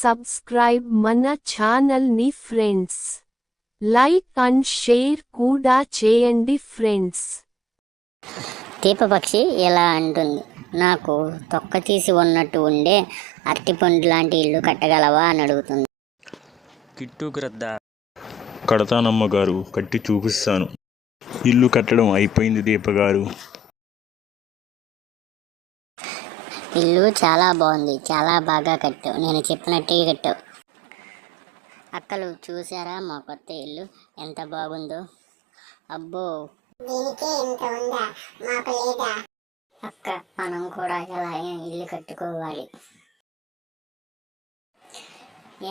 Subscribe మన channel ని friends. Like and share కూడా చేయండి ఫ్రెండ్స్. దీపపక్షి ఇలా అంటుంది, నాకు తొక్క తీసి ఉన్నట్టు ఉండే అరటిపండు లాంటి ఇల్లు కట్టగలవా అని అడుగుతుంది. కిట్టు గ్రద్ద కడతానమ్మగారు, కట్టి చూపిస్తాను. ఇల్లు కట్టడం అయిపోయింది దీపగారు. ఇల్లు చాలా బాగుంది, చాలా బాగా కట్టావు, నేను చెప్పినట్టే కట్టావు. అక్కలు చూసారా మా కొత్త ఇల్లు ఎంత బాగుందో? అబ్బో, అక్క మనం కూడా ఎలా ఇల్లు కట్టుకోవాలి.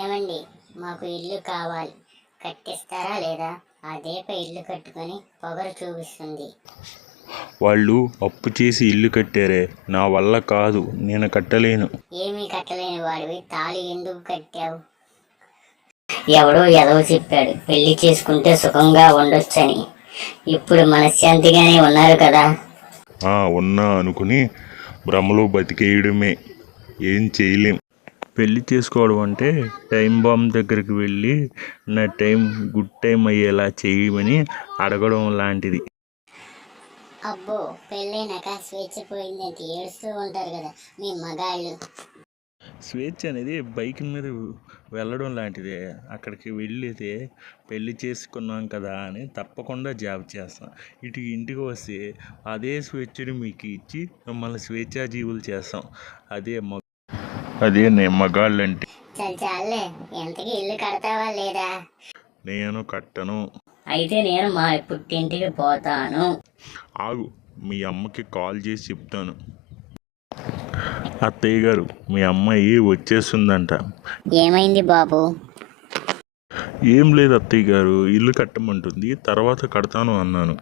ఏమండి, మాకు ఇల్లు కావాలి, కట్టిస్తారా లేదా? అదేప ఇల్లు కట్టుకొని పొగరు చూపిస్తుంది. వాళ్ళు అప్పు చేసి ఇల్లు కట్టారే, నా వల్ల కాదు, నేను కట్టలేను. ఏమీ కట్టలేని వాడివి తాళి ఎందుకు కట్టావు? ఎవడో ఎదవ చెప్పాడు పెళ్లి చేసుకుంటే సుఖంగా ఉండొచ్చని. ఇప్పుడు మనశ్శాంతిగానే ఉన్నారు కదా? ఉన్నా అనుకుని భ్రమలో బతికేయడమే, ఏం చేయలేం. పెళ్లి చేసుకోవడం అంటే టైం బాంబ్ దగ్గరికి వెళ్ళి నా టైం గుడ్ టైం అయ్యేలా చేయమని అడగడం లాంటిది. అబ్బో, పెళ్ళైనాక స్వేచ్ఛ పోయిందంటే ఏడుస్తూ ఉంటారు కదా మీ మగాళ్ళు. స్వేచ్ఛ అనేది బైక్ మీద వెళ్ళడం లాంటిదే. అక్కడికి వెళ్ళితే పెళ్లి చేసుకున్నాం కదా అని తప్పకుండా జాబ్ చేస్తాం. ఇంటికి వస్తే అదే స్వేచ్ఛని మీకు ఇచ్చి మిమ్మల్ని స్వేచ్ఛా జీవులు చేస్తాం. అదే మగాళ్ళంటే. చాలే, ఎంతకి ఇల్లు కడతావా లేదా? నేను కట్టను. అయితే నేను మా పుట్టింటికి పోతాను. ఆగు, మీ అమ్మకి కాల్ చేసి చెప్తాను. అత్తయ్య గారు, మీ అమ్మాయి వచ్చేస్తుందంట. ఏమైంది బాబు? ఏం లేదు అత్తయ్య గారు, ఇల్లు కట్టమంటుంది, తర్వాత కడతాను అన్నాను.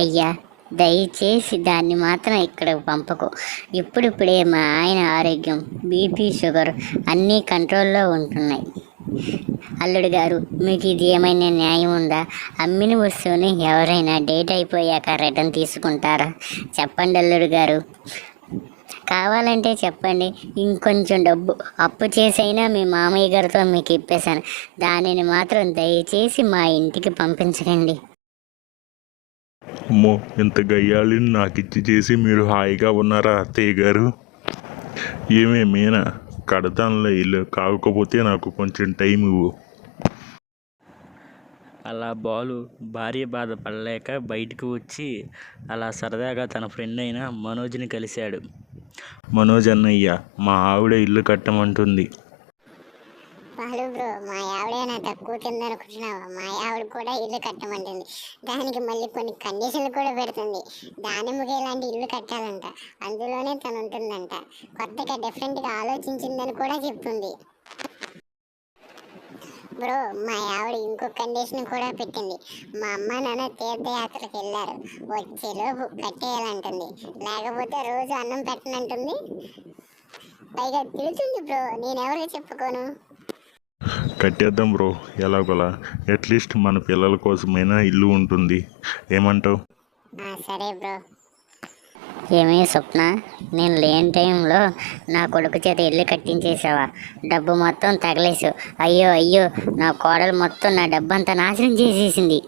అయ్యా, దయచేసి దాన్ని మాత్రం ఇక్కడ పంపకు. ఇప్పుడిప్పుడే మా ఆయన ఆరోగ్యం, బీపీ, షుగర్ అన్నీ కంట్రోల్లో ఉంటున్నాయి. అల్లుడు గారు, మీకు ఇది ఏమైనా న్యాయం ఉందా? అమ్మిన వస్తువుని ఎవరైనా డేట్ అయిపోయాక రిటర్న్ తీసుకుంటారా? చెప్పండి అల్లుడు గారు, కావాలంటే చెప్పండి. ఇంకొంచెం డబ్బు అప్పు చేసైనా మీ మామయ్య గారితో మీకు ఇప్పేశాను. దానిని మాత్రం దయచేసి మా ఇంటికి పంపించకండి. అమ్మో, ఇంత గయ్యాళిని నాకు ఇచ్చి చేసి మీరు హాయిగా ఉన్నారా అత్తయ్య గారు? మీనా, కడతానులే ఇల్లు, కాకపోతే నాకు కొంచెం టైం ఇవ్వు. అలా బాలు భార్య బాధపడలేక బయటకు వచ్చి అలా సరదాగా తన ఫ్రెండ్ అయిన మనోజ్ని కలిశాడు. మనోజ్ అన్నయ్య, మా ఆవిడ ఇల్లు కట్టమంటుంది. బాలు బ్రో, మా ఆవిడేనా తక్కువ కిందనుకుంటున్నావా? మా ఆవిడ కూడా ఇల్లు కట్టమంటుంది. దానికి మళ్ళీ కొన్ని కండిషన్లు కూడా పెడుతుంది. దానిమ్మకి ఇలాంటి ఇల్లు కట్టాలంట, అందులోనే తను ఉంటుందంట. కొత్తగా డిఫరెంట్గా ఆలోచించిందని కూడా చెప్తుంది. బ్రో, మా ఆవిడ ఇంకో కండిషన్ కూడా పెట్టింది. మా అమ్మ నాన్న తీర్థయాత్రలకు వెళ్ళారు, వచ్చేలోపు కట్టేయాలంటుంది, లేకపోతే రోజు అన్నం పెట్టనంటుంది. పైగా తిడుతుంది బ్రో, నేనెవరికి చెప్పుకోను. కట్టేద్దాం బ్రో, ఎలాగోలా. అట్లీస్ట్ మన పిల్లల కోసమైనా ఇల్లు ఉంటుంది. ఏమంటావు? సరే బ్రో. ఏమే స్వప్న, నేను లేని టైంలో నా కొడుకు చేత ఇల్లు కట్టించేసావా? డబ్బు మొత్తం తగలేసావు. అయ్యో అయ్యో, నా కోడలు మొత్తం నా డబ్బంతా నాశనం చేసేసింది.